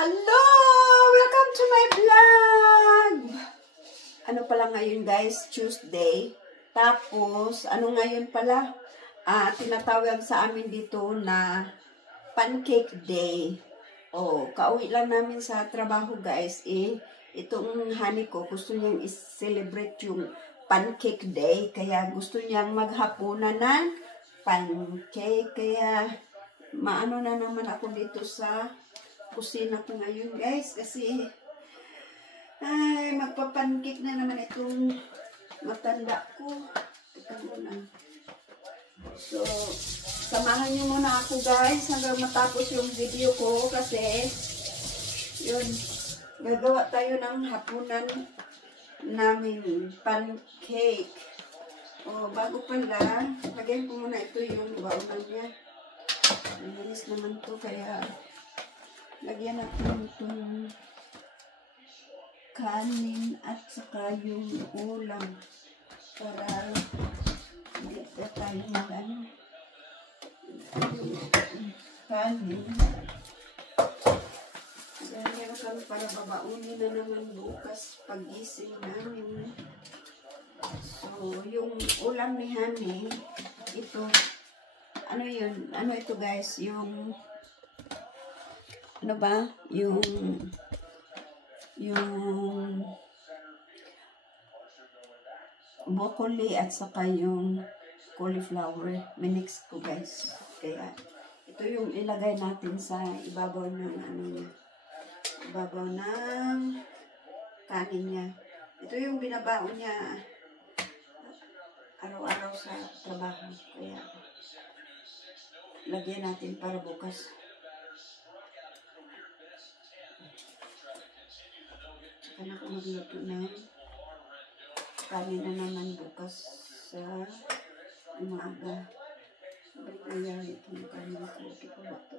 Hello! Welcome to my vlog! Ano pala ngayon guys? Tuesday. Tapos, ano ngayon pala? Tinatawag sa amin dito na Pancake Day. Kauwi lang namin sa trabaho guys. Itong honey ko, gusto niyang i-celebrate yung Pancake Day. Kaya gusto niyang maghapunan ng pancake. Kaya maano na naman ako dito sa kusina ko ngayon guys. Kasi magpapancake na naman itong matanda ko. Teka muna. So, samahan niyo muna ako guys hanggang matapos yung video ko kasi yun, gagawa tayo ng hapunan namin pancake. Bago pala, lagyan ko muna ito yung baunan niya. Malinis naman to kaya lagyan natin itong kanin at saka yung ulam para hindi tayo mag-ano kanin. Meron kami para babaunin na naman bukas pag-gising namin. So, yung ulam ni Honey, ito, ano yun? Ano ito guys? Yung, ano ba? Yung broccoli at saka yung cauliflower. Minix ko guys. Kaya, ito yung ilagay natin sa ibabaw ng ano niya. Ibabaw ng kanin niya. Ito yung binabaon niya araw-araw sa trabaho. Kaya, lagyan natin para bukas. Saka na ako magluto ng kanin na naman bukas sa umaga. Sabay nangyari itong kanin ko. Ito pa ba ito?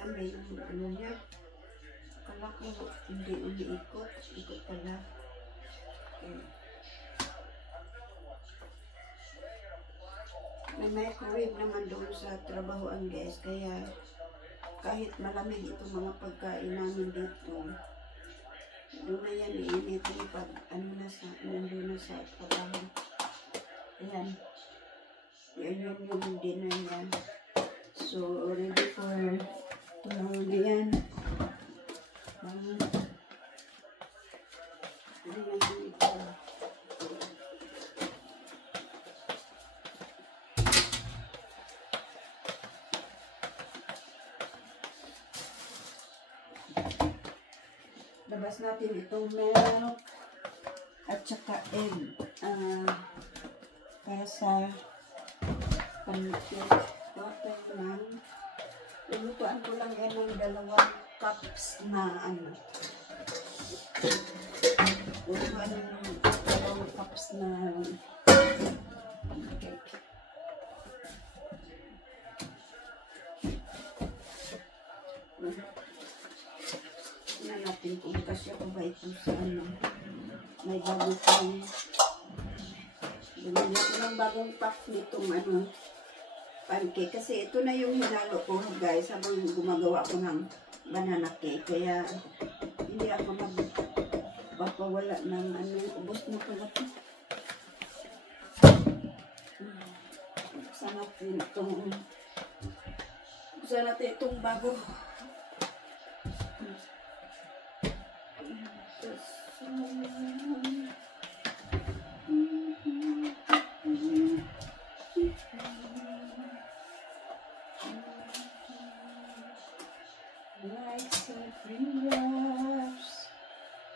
Sabi yung ano niya, akala ko hindi umiikot, ikot pala. May microwave naman doon sa trabahoan guys, kaya kahit malamig itong mga pagkain namin dito, doon na yan iinitin pag ano na sa, nandun na sa trabaho. Ayan. Yan yung dinner niya. So, ready for tomorrow yan. Labas natin itong milk at saka egg para sa pancake. Water lang. Ilutuan ko lang yan ng 2 cups na ano. Ilutuan ng 2 cups na cake. Tingnan natin kung kasya ko ba ito sa ano. May bago pang bumili ko ng bagong pack nitong ano pancake. Kasi ito na yung hinalo ko guys habang gumagawa ko ng banana cake. Kaya hindi ako magpapawala ng ano. Ubos na pala ito. Buksan natin itong bago. Lights and fingers,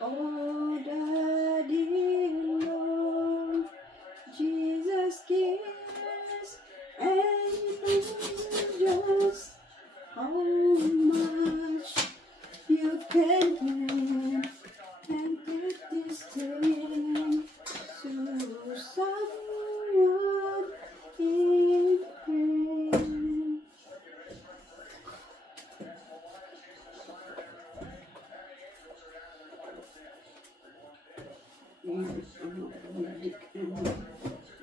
oh Daddy Lord, Jesus cares and knows just how much you can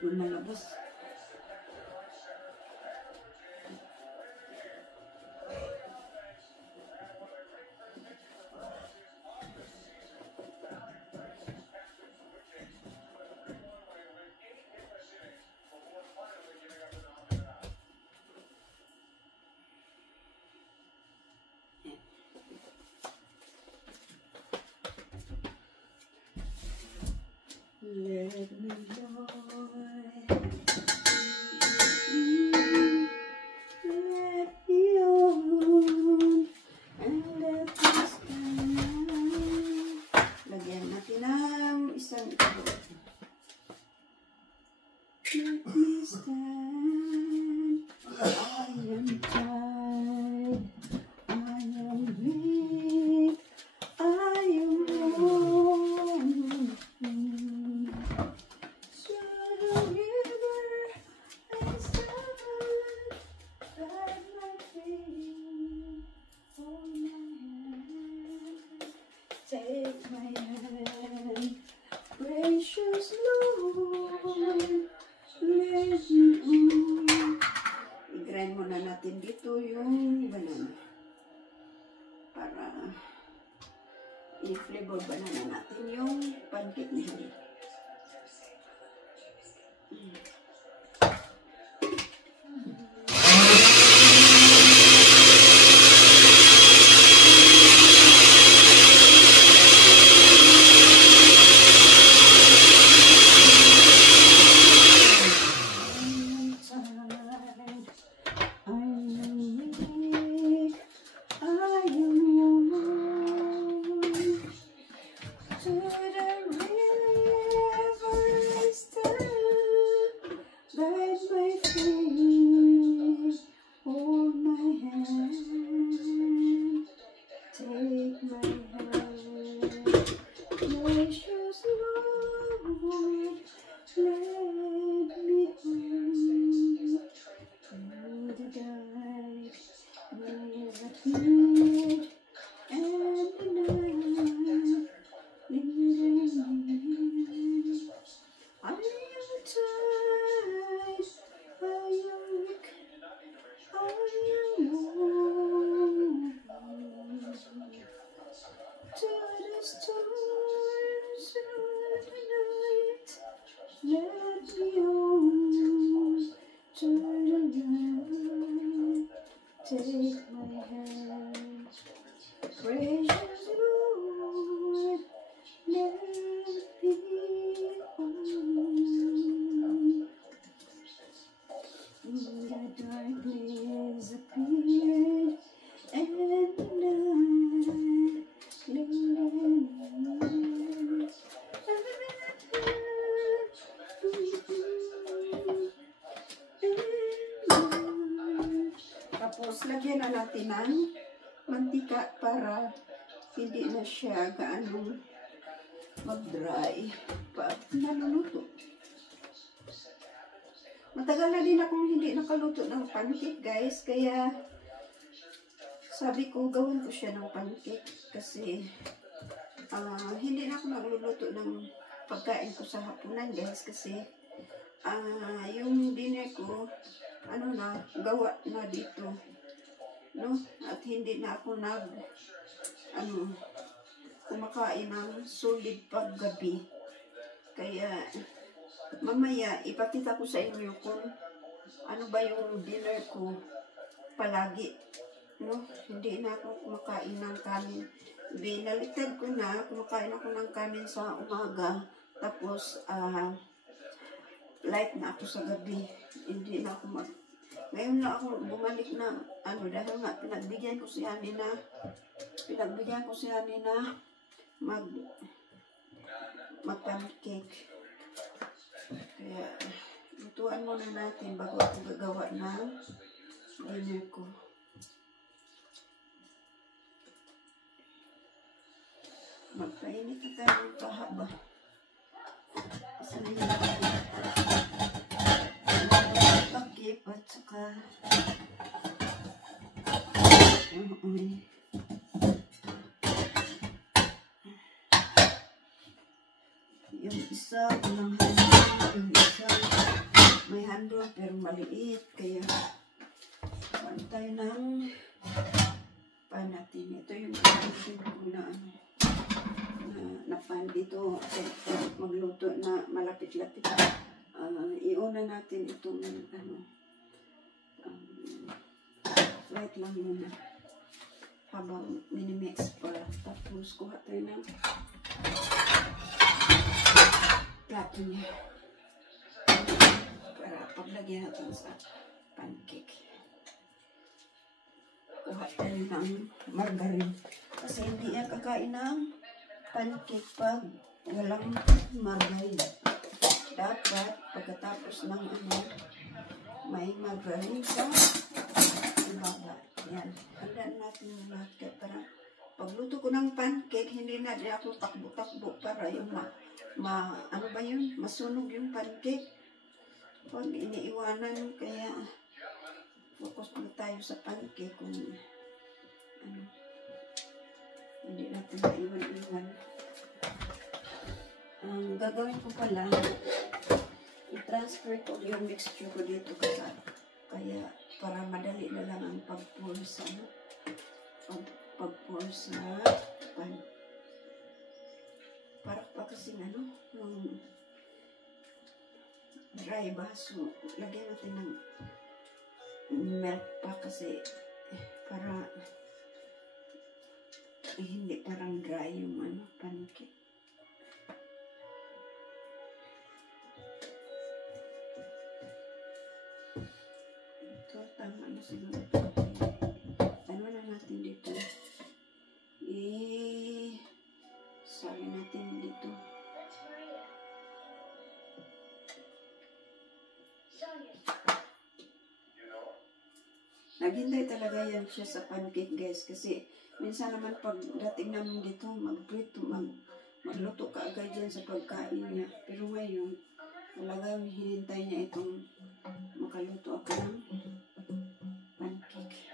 lumalabas. Let me know. Let me on. And let me stand. Lagyan natin ng isang ito. Let me stand. I am tired. I am weak. I am worn. Take my hand, precious Lord, let me on. I-grind muna natin dito yung banana para i-flavor banana natin yung pancake na hindi. Take my hand, precious Lord, let me on. The darkness appeared, and the night tapos, lagyan na natin ng mantika para hindi na siya gaano mag-dry pag naluluto. Matagal na din akong hindi nakaluto ng pancake, guys. Kaya, sabi ko, gawin ko siya ng pancake. Kasi, hindi na ako nagluluto ng pagkain ko sa hapunan, guys. Kasi, yung dinner ko, gawa na dito, no? At hindi na ako kumakain ng solid paggabi. Kaya, mamaya, ipakita ko sa inyo kung ano ba yung dinner ko palagi, no? Hindi na ako kumakain ng kanin. Binaliktad ko na, kumakain ako ng kanin sa umaga, tapos, light na ako sa gabi. Hindi na ako ngayon na ako bumalik na, dahil nga, pinagbigyan ko si Hani na mag-pancake. Kaya, lutuan muna natin bago ako gagawa ng dinner ko. Magpainit na tayo ng pahaba. Kasi takip at saka yung isa, walang handle. Yung isa, may handle pero maliit. Kaya, tayo ng pan natin. Ito yung pan ko na pan dito. Magluto na malapit-lapit. Iuna natin itong light lang muna habang minimix pa. Tapos kuha tayo ng plato niya para paglagyan natin sa pancake. Kuha tayo ng margarine kasi hindi yan kakain ng pancake pag walang margarine. Dapat pagkatapos ng may margarine sa ibaba. Yan. Handaan natin yung lahat kaya para pagluto ko ng pancake, hindi na ako takbo-takbo para yung ano ba yun? Masunog yung pancake. Huwag iniiwanan, kaya focus na tayo sa pancake kung hindi natin maiwan-iwan. Ang gagawin ko pala, i-transfer ko yung mixture ko dito kaya para madali na lang ang pag-pour sa pan. Para pa kasi yung dry ba, so lagyan natin ng milk pa kasi para hindi parang dry yung pancake. Tama na siguro. Ano na natin dito? Sali natin dito. Naghintay talaga yan siya sa pancake, guys. Kasi minsan naman pag dating namin dito, magluto ka agad dyan sa pagkain niya. Pero ngayon, talagang hinintay niya itong makaluto ako ng pancake.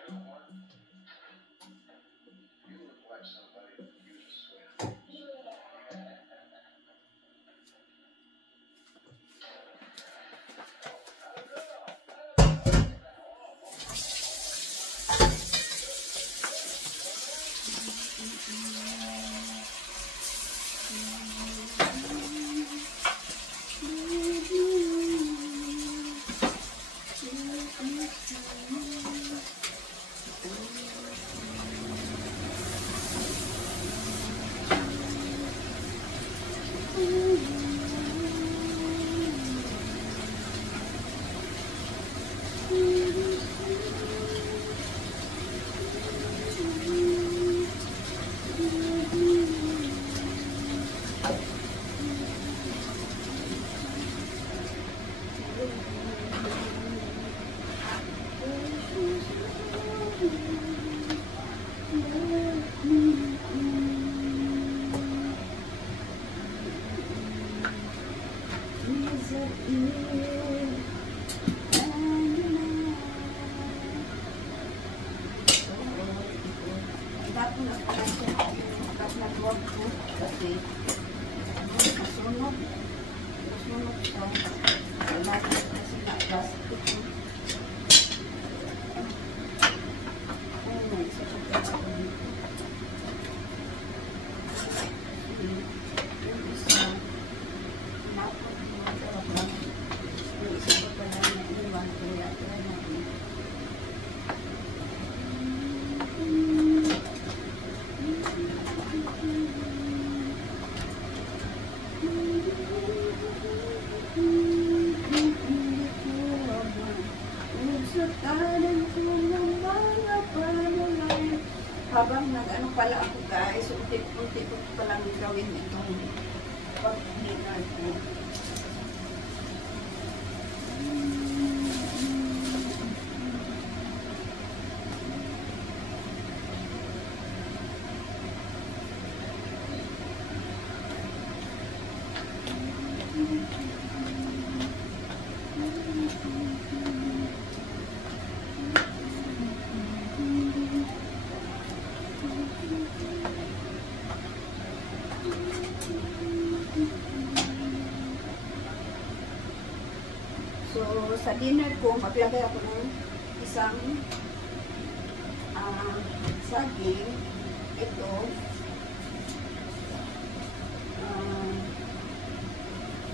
Habang nag-ano pala ako, guys, unti-unti ko palang gawin itong pag-dinner ko. sa dinner ko, maglagay ako ng isang saging. Ito.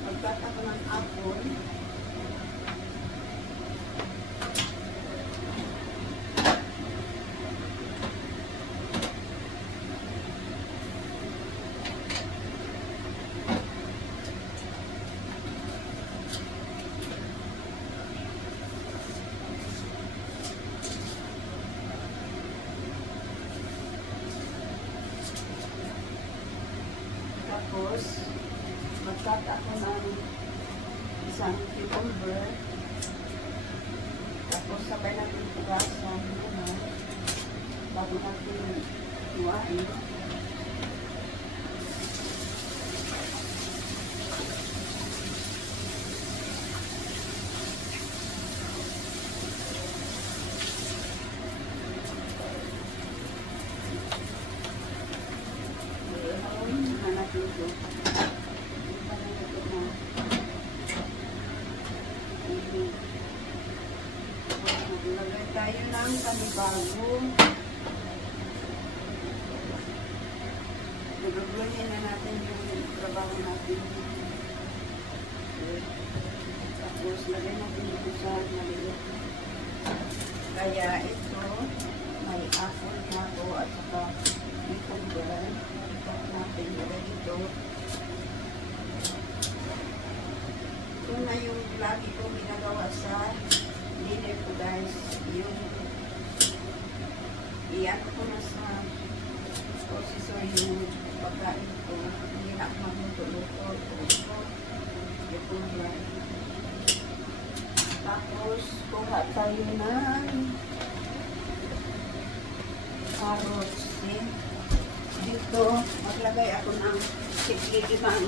Magkat ako ng apple. Tapos, magkat ako ng isang cucumber. Tapos, sabay natin pugasan muna bago natin iwain. Maglagay tayo ng panibago. Nagagawin na natin yung trabaho natin. Tapos lagay natin ito sa maliit. Kaya ito, may apple na ako at saka cucumber. Natin lagay dito. Ito na yung lagi ko ginagawa sa dinner ko guys. Yung iyan ko na sa processor yung pagkain ko. Hindi na ako magluto-luto. Ito lang. Tapos kuha tayo ng carrots. Dito, maglagay ako ng tigli-limang,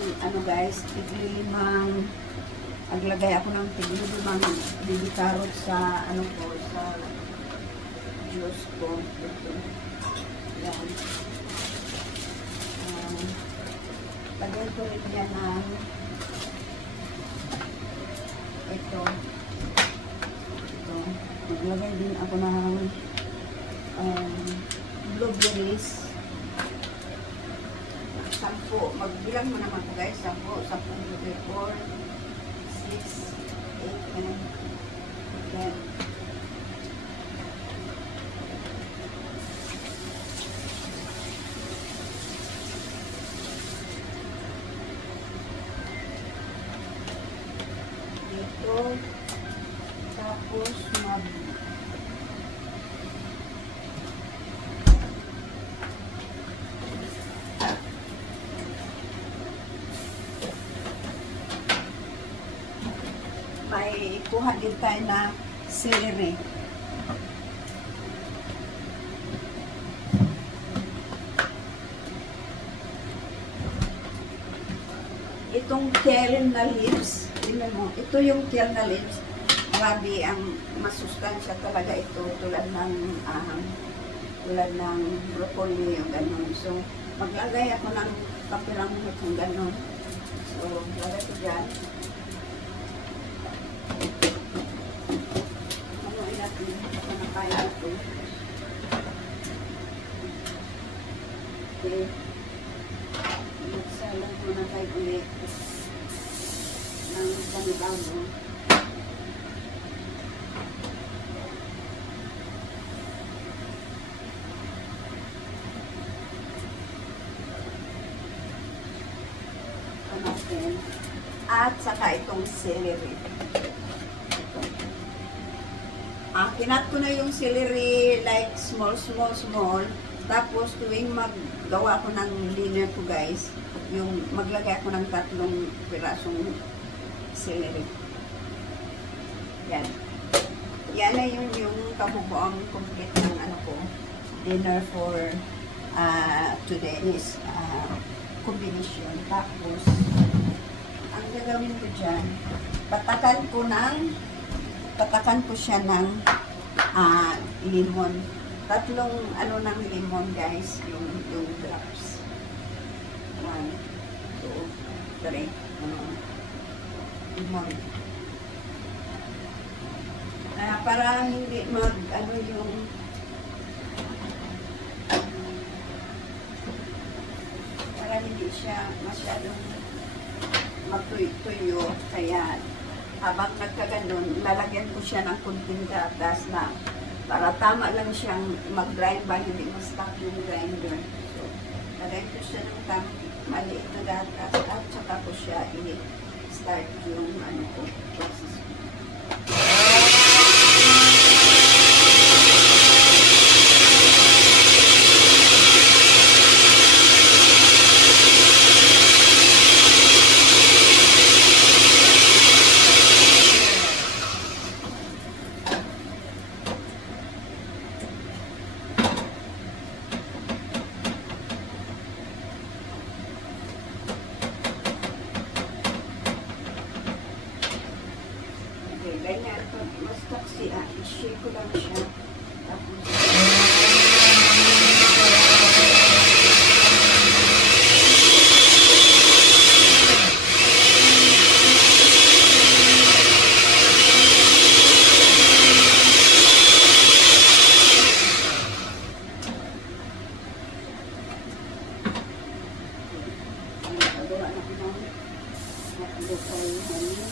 maglagay ako ng tigli-limang baby carrot sa, sa juice ko. Ito. Yan. Lagay ko rin yan ng ito. Maglagay din ako ng blueberries. 10. Magbilang mo naman po guys. 10 blueberries. 4, 6, 8, 9, 10. Dito. Tapos may kuha din tayo na celery. Itong kale na leaves, ito yung kale na leaves, grabe ang masustansya talaga ito, tulad ng broccoli yung ganun. So, maglagay ako ng kapilang itong ganun. So, lagay ko dyan. Haluin natin na kaya ito. Okay. Magsalang muna tayo ulit ng panibago. At saka itong celery. Kinat ko na yung celery like small. Tapos tuwing maggawa ko ng dinner ko guys, yung maglagay ako ng 3 pirasong celery. Yan. Yan na yung kabubuang complete ng dinner for today's combination. Tapos ang gagawin ko dyan, patakan ko siya ng lemon. 3 ng lemon guys, yung drops. 1, 2, 3 lemon. Para hindi ano yung para hindi siya masyadong magtuyo-tuyo. Kaya habang nagkaganon, lalagyan ko siya ng kunting gatas na para tama lang siyang mag-grind ba, hindi ma-stop yung grinder. So, lagyan ko siya ng maliit na gatas at saka ko siya i-start yung ano ko, process ko. Ganyan, mas taksi, i-shake ko lang siya. Tapos, nagawa na ko ng nakalukay honey.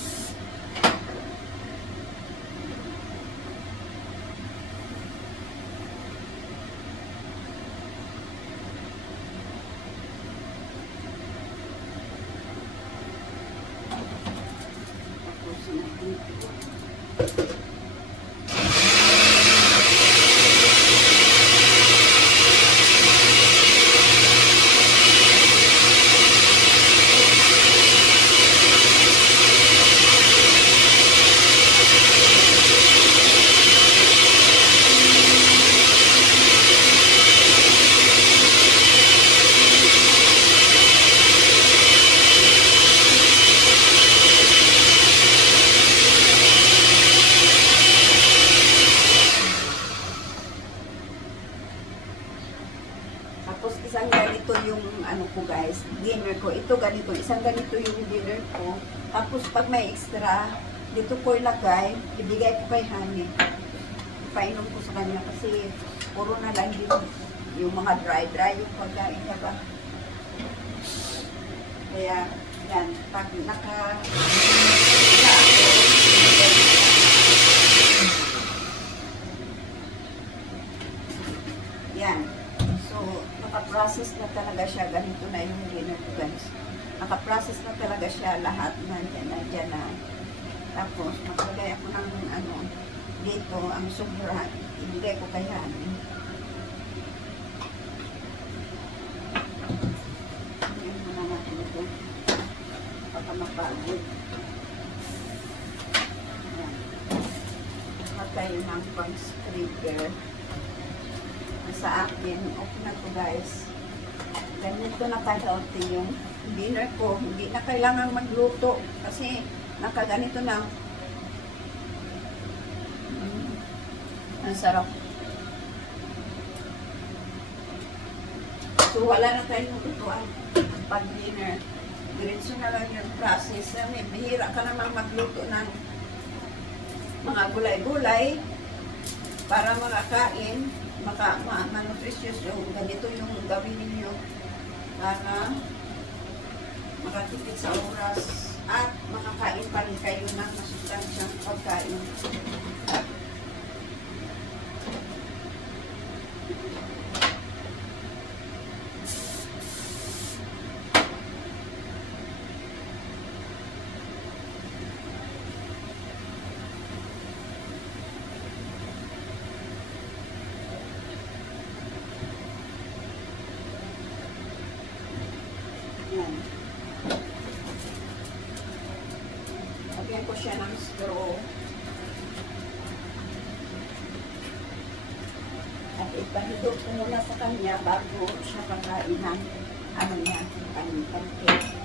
Tapos isang ganito yung ano ko guys, dinner ko. Ito ganito, isang ganito yung dinner ko. Tapos pag may extra, dito ko ilagay, ibigay ko kay Honey. Ipainom ko sa kanya kasi puro na lang din yung mga dry yung pagkain ka ba. Kaya yan, pag naka yan. So, naka-process na talaga siya. Ganito na yung dinner ko, guys. Naka-process na talaga siya lahat. Nandiyan na. Tapos, maglagay ako ng ano, dito, ang sobra. Ibigay ko kay Honey. Ayan muna natin ito. Baka mapagod. Ayan. Matay ng pang-scraper. Sa akin, okay na to guys. Ganito na ka-healthy yung dinner ko. Hindi na kailangan magluto kasi nakaganito na. Ang sarap. So wala na tayong lutuan pag dinner. Diretso na lang yung process. May bihira ka namang magluto ng mga gulay-gulay para makakain. Manutritious yung ganito yung gawin ninyo para makatipid sa oras at makakain pa rin kayo ng masustansyang pagkain. Yan. Lagyan ko siya ng straw. At ipahidog ko muna sa kanya bago siya kakain ng ano niya, pancake.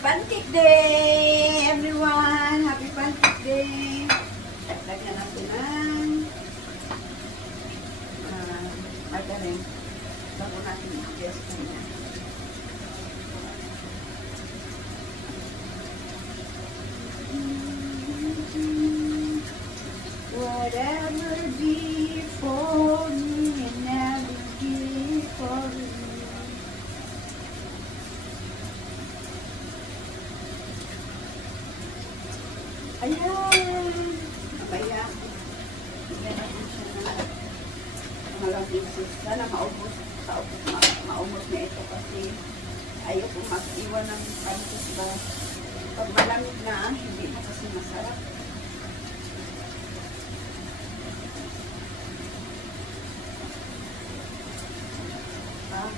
Pancake Day, everyone! Happy Pancake Day! Lagyan natin ng margarine. Bago natin i-guess kanya. Whatever be for me, never be for me. Ayan! Mamaya. Bigyan natin siya na malapit. Sana maubos na ito kasi ayoko mag-iwan ng pancake ba. Pag malamig na, hindi na kasi masarap.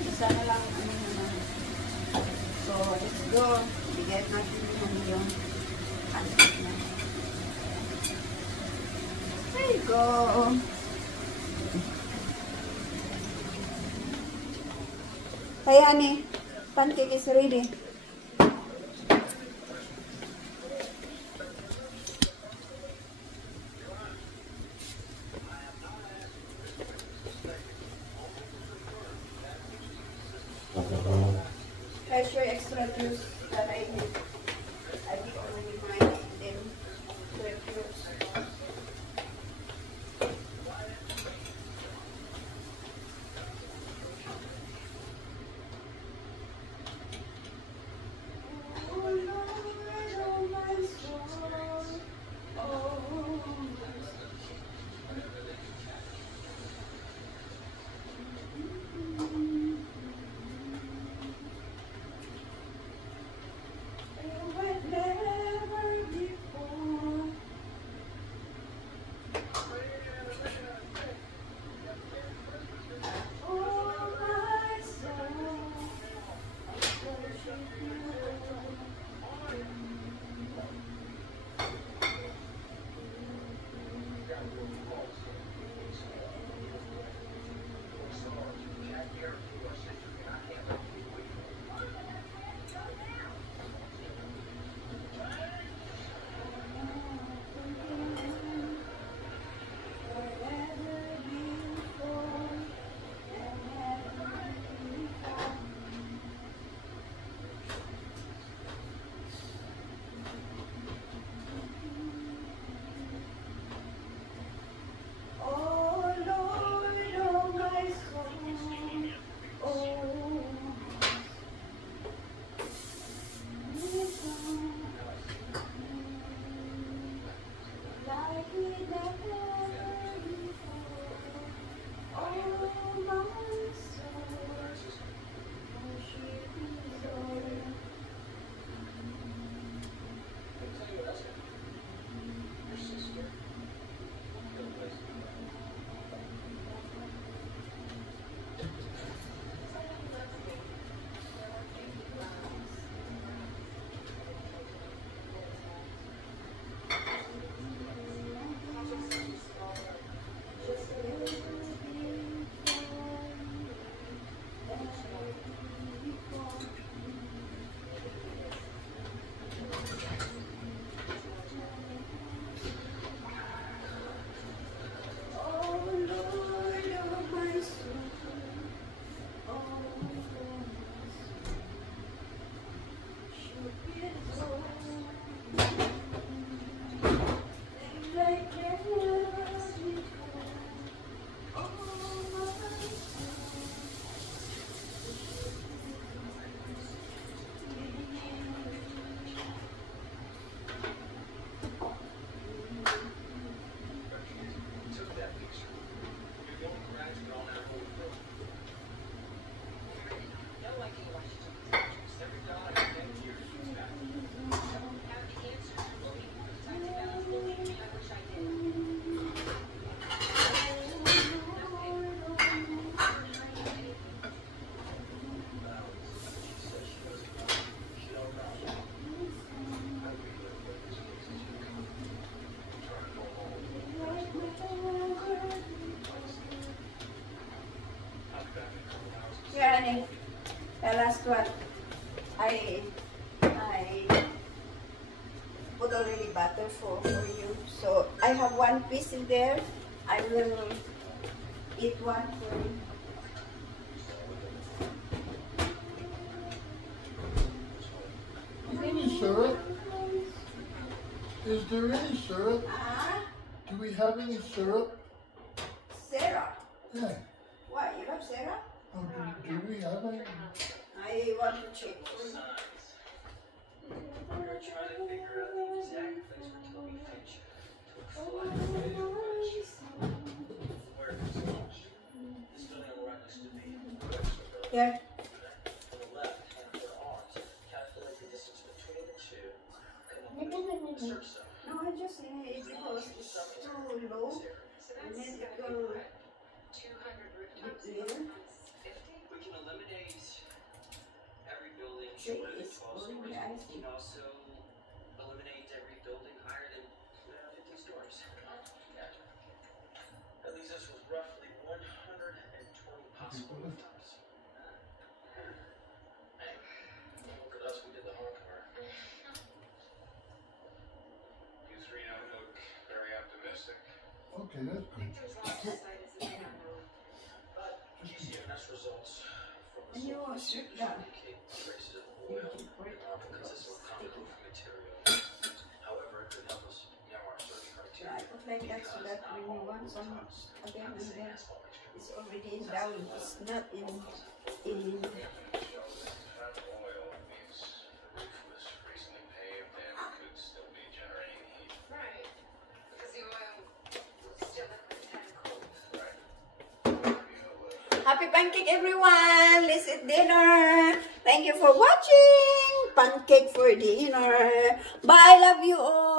Isa na lang ano naman. So, let's go. Bigyan natin yung pancake na. There you go. Hey honey, pancake is ready. Fresh your extra juice that I need. I think already mine them fresh juice. The last one, I already butter for you. So I have one piece in there. I will eat one for you. Any syrup? Is there any syrup? Do we have any syrup? Syrup? Yeah. Why? You have syrup? Oh, do we have any? I want to check for you. We're trying to figure out the exact place where Toby Finch took flight. Where is it? This building on the right looks to be. Here. On the left, and for arms, calculate the distance between the two. Search them. No, I just say it because it's too low. And then it will 200 rooftops. dip here. We can eliminate every building See, shorter than it's 12 going stories. the ice. We can also eliminate every building higher than 15 stories. Gotcha. That leaves us with roughly 120 possible rooftops. Hey, look at us, we did the honk part. You three don't look very optimistic. Okay, that's good. There's lots of sites that they don't know. But GCMS results from the And you solar will strip series down. indicate traces of oil consistent with common roofing material. However, it could help us narrow our search So criteria. I put like that so that when you want some again and then it's already down. It's not in Hot oil means the roof was recently paved and could still be generating heat. Right. Because the oil was still liquid and cold. Right. Happy pancake everyone! Let's eat dinner! Thank you for watching! Pancake for dinner! Bye! Love you all!